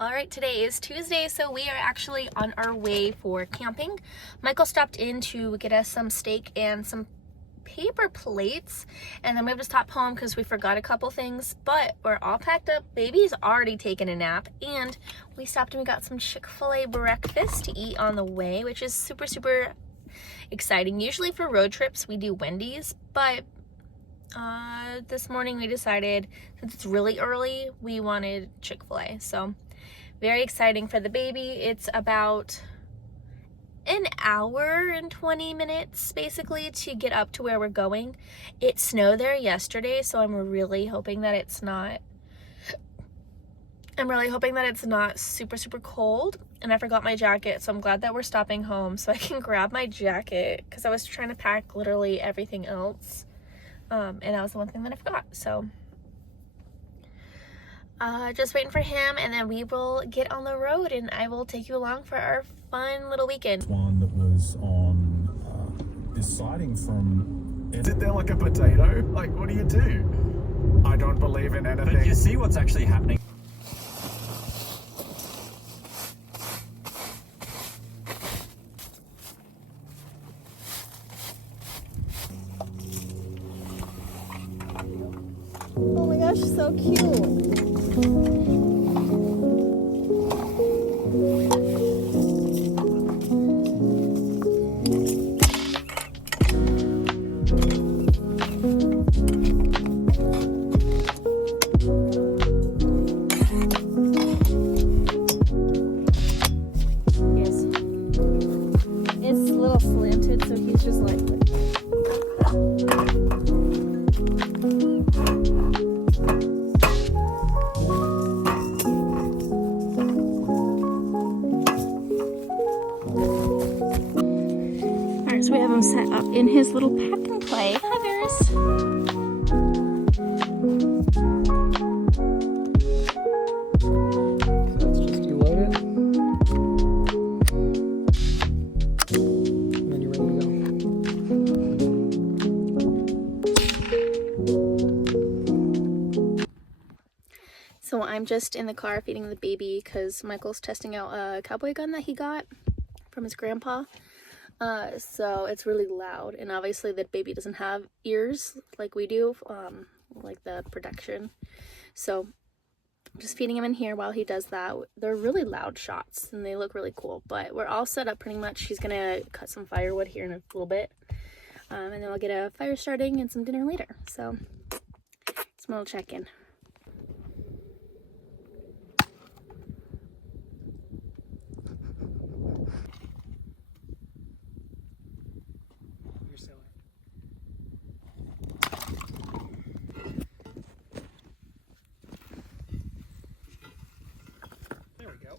All right, today is Tuesday, so we are actually on our way for camping. Michael stopped in to get us some steak and some paper plates, and then we have to stop home because we forgot a couple things, but we're all packed up. Baby's already taken a nap, and we stopped and we got some Chick-fil-A breakfast to eat on the way, which is super exciting. Usually for road trips, we do Wendy's, but this morning we decided, since it's really early, we wanted Chick-fil-A, so very exciting for the baby. It's about an hour and 20 minutes basically to get up to where we're going. It snowed there yesterday, so I'm really hoping that it's not super cold. And I forgot my jacket, so I'm glad that we're stopping home so I can grab my jacket, because I was trying to pack literally everything else, and that was the one thing that I forgot. So just waiting for him, and then we will get on the road and I will take you along for our fun little weekend. One that was on this sighting from... Sit there like a potato? Like, what do you do? I don't believe in anything. But you see what's actually happening. Oh my gosh, so cute. Yes. It's a little slanted, so he's just like... So we have him set up in his little pack and play. Heathers. So it's just you load it, and then you're ready to go. So I'm just in the car feeding the baby because Michael's testing out a cowboy gun that he got from his grandpa. So it's really loud, and obviously the baby doesn't have ears like we do, like the protection. So I'm just feeding him in here while he does that. They're really loud shots and they look really cool, but we're all set up pretty much. He's gonna cut some firewood here in a little bit, and then I'll get a fire starting and some dinner later. So just a little check-in. There we go.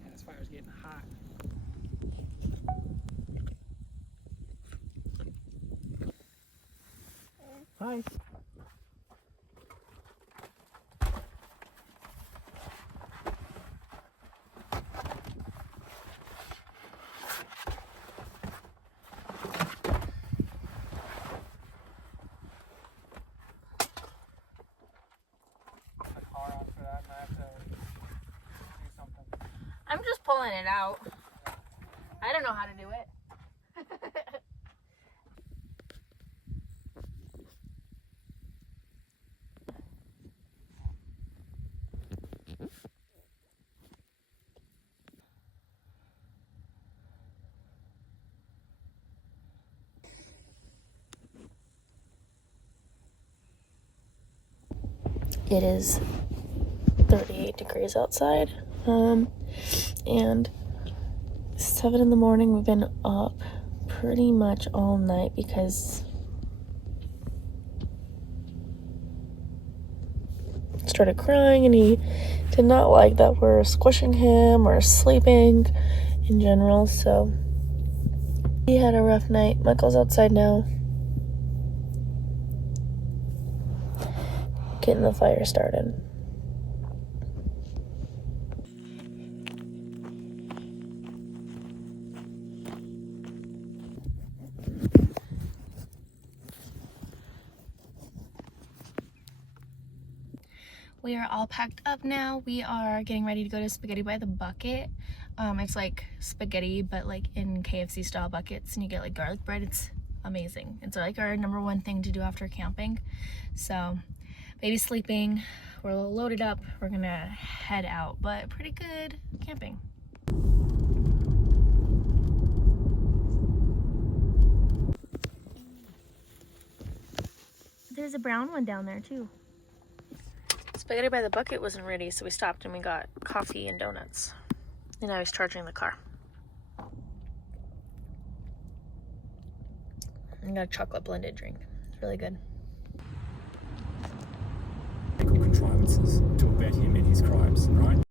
Yeah, this fire's getting hot. Hi. I'm just pulling it out. I don't know how to do it. It is 38 degrees outside, and 7 in the morning. We've been up pretty much all night because he started crying, and he did not like that we're squishing him or sleeping in general, so he had a rough night. Michael's outside now, getting the fire started. We are all packed up now. We are getting ready to go to Spaghetti by the Bucket. It's like spaghetti, but like in KFC style buckets, and you get like garlic bread. It's amazing. It's like our #1 thing to do after camping. So baby's sleeping, we're loaded up, we're gonna head out, but pretty good camping. There's a brown one down there too. Spaghetti by the Bucket wasn't ready, so we stopped and we got coffee and donuts. And I was charging the car. I got a chocolate blended drink. It's really good. Contrivances to abet him in his crimes, right?